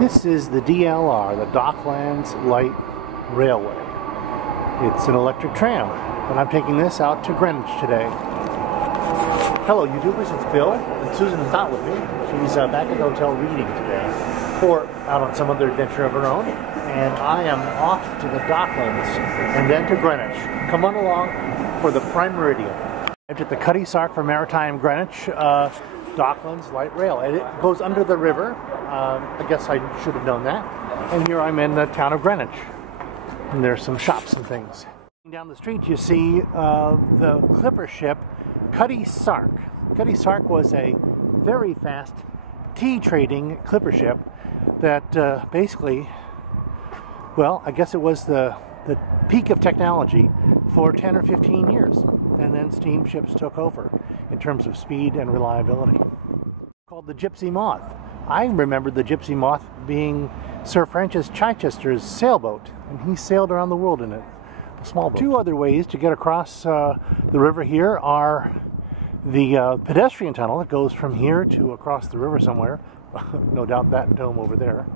This is the DLR, the Docklands Light Railway. It's an electric tram, and I'm taking this out to Greenwich today. Hello YouTubers, it's Bill, and Susan is not with me. She's back at the hotel reading today, or out on some other adventure of her own, and I am off to the Docklands, and then to Greenwich. Come on along for the Prime Meridian. I'm at the Cutty Sark for Maritime Greenwich, Docklands Light Rail, and it goes under the river. I guess I should have known that. And here I'm in the town of Greenwich. And there's some shops and things. Down the street you see the clipper ship Cutty Sark. Cutty Sark was a very fast tea trading clipper ship that basically, well, I guess it was the peak of technology for 10 or 15 years. And then steamships took over in terms of speed and reliability. Called the Gypsy Moth. I remember the Gypsy Moth being Sir Francis Chichester's sailboat, and he sailed around the world in it, a small boat. Two other ways to get across the river here are the pedestrian tunnel that goes from here to across the river somewhere, no doubt that dome over there,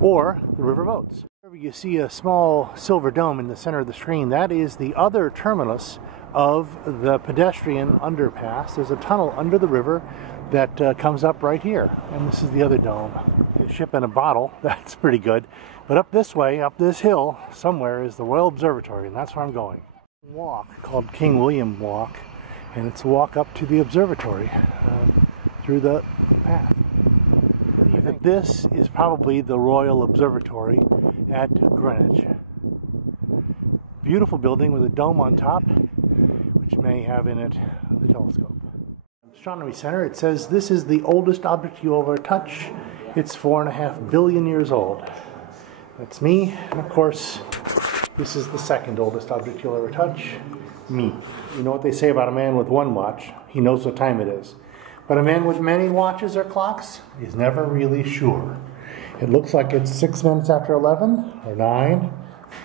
or the river boats. You see a small silver dome in the center of the screen. That is the other terminus of the pedestrian underpass. There's a tunnel under the river that comes up right here, and this is the other dome. A ship in a bottle, that's pretty good. But up this way, up this hill, somewhere is the Royal Observatory, and that's where I'm going. Walk called King William Walk, and it's a walk up to the observatory through the path. This is probably the Royal Observatory at Greenwich. Beautiful building with a dome on top, which may have in it the telescope. Astronomy Center, it says this is the oldest object you ever touch. It's 4.5 billion years old. That's me, and of course, this is the second oldest object you'll ever touch, me. You know what they say about a man with one watch? He knows what time it is. But a man with many watches or clocks is never really sure. It looks like it's 6 minutes after 11, or 9,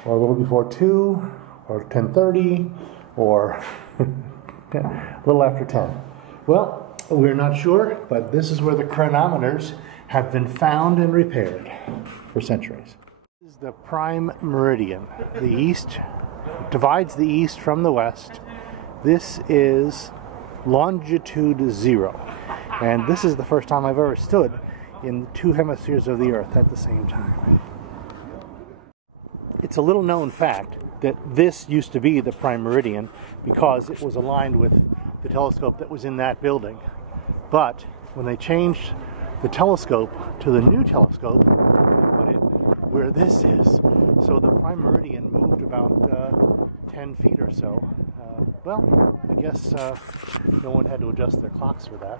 or a little before 2, or 10:30, or a little after 10. Well, we're not sure, but this is where the chronometers have been found and repaired for centuries. This is the Prime Meridian. The east divides the east from the west. This is longitude 0. And this is the first time I've ever stood in two hemispheres of the Earth at the same time. It's a little known fact that this used to be the Prime Meridian because it was aligned with the telescope that was in that building. But when they changed the telescope to the new telescope, they put it where this is. So the Prime Meridian moved about 10 feet or so. Well, I guess no one had to adjust their clocks for that,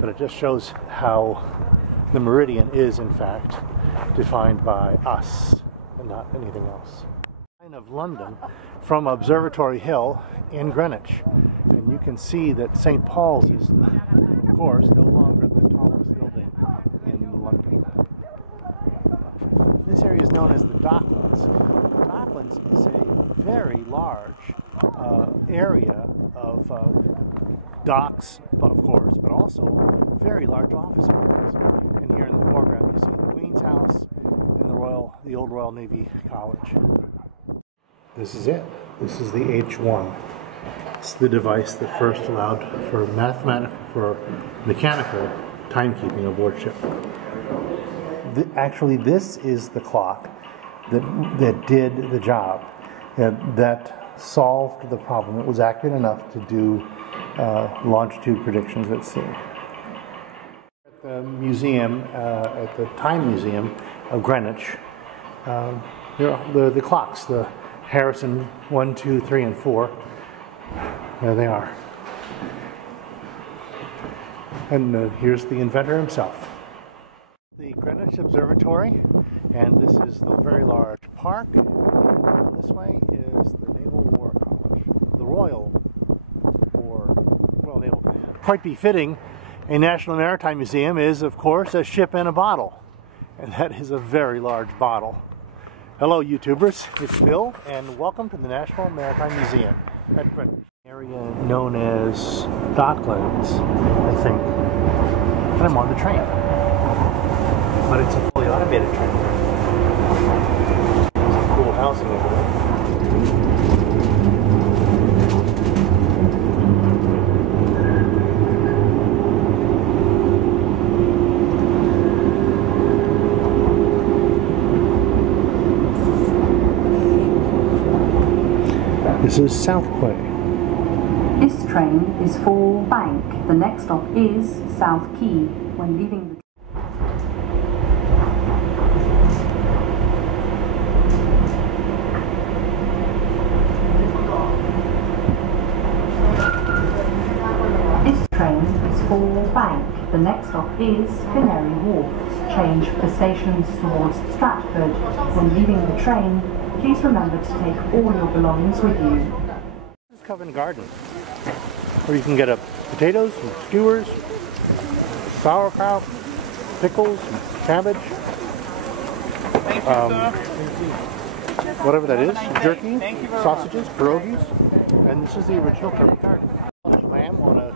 but it just shows how the meridian is, in fact, defined by us and not anything else. Of London from Observatory Hill in Greenwich, and you can see that St. Paul's is, of course, no longer the tallest building in London. This area is known as the Docklands. The Docklands is a very large area of docks, of course, but also very large office buildings. And here in the foreground you see the Queen's House and the old Royal Navy College. This is it. This is the H1. It's the device that first allowed for mechanical timekeeping aboard ship. Actually, this is the clock that did the job, that solved the problem. It was accurate enough to do longitude predictions at sea. At the museum, at the Time Museum of Greenwich, there are the clocks, the Harrison 1, 2, 3, and 4. There they are. And here's the inventor himself. The Greenwich Observatory, and this is the very large park. And down this way is the Naval War College, the Royal Naval College. Quite befitting, a National Maritime Museum is, of course, a ship in a bottle, and that is a very large bottle. Hello YouTubers, it's Bill, and welcome to the National Maritime Museum at Greenwich. Area known as Docklands, I think. And I'm on the train. But it's a fully automated train. Some cool housing over there. This is Southway. This train is for Bank. The next stop is South Quay. When leaving the train is for Bank. The next stop is Canary Wharf. Change for stations towards Stratford. When leaving the train, please remember to take all your belongings with you. This is Covent Garden, where you can get potatoes, and skewers, sauerkraut, pickles, and cabbage, whatever that is, jerky, sausages, pierogies, and this is the original Covent Garden. Lamb on a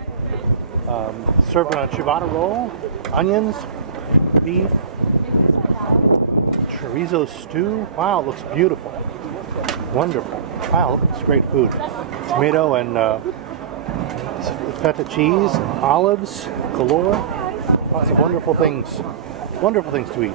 served on a ciabatta roll, onions, beef, chorizo stew. Wow, it looks beautiful. Wonderful. Wow, look at this great food. Tomato and feta cheese, olives galore. Lots of wonderful things to eat.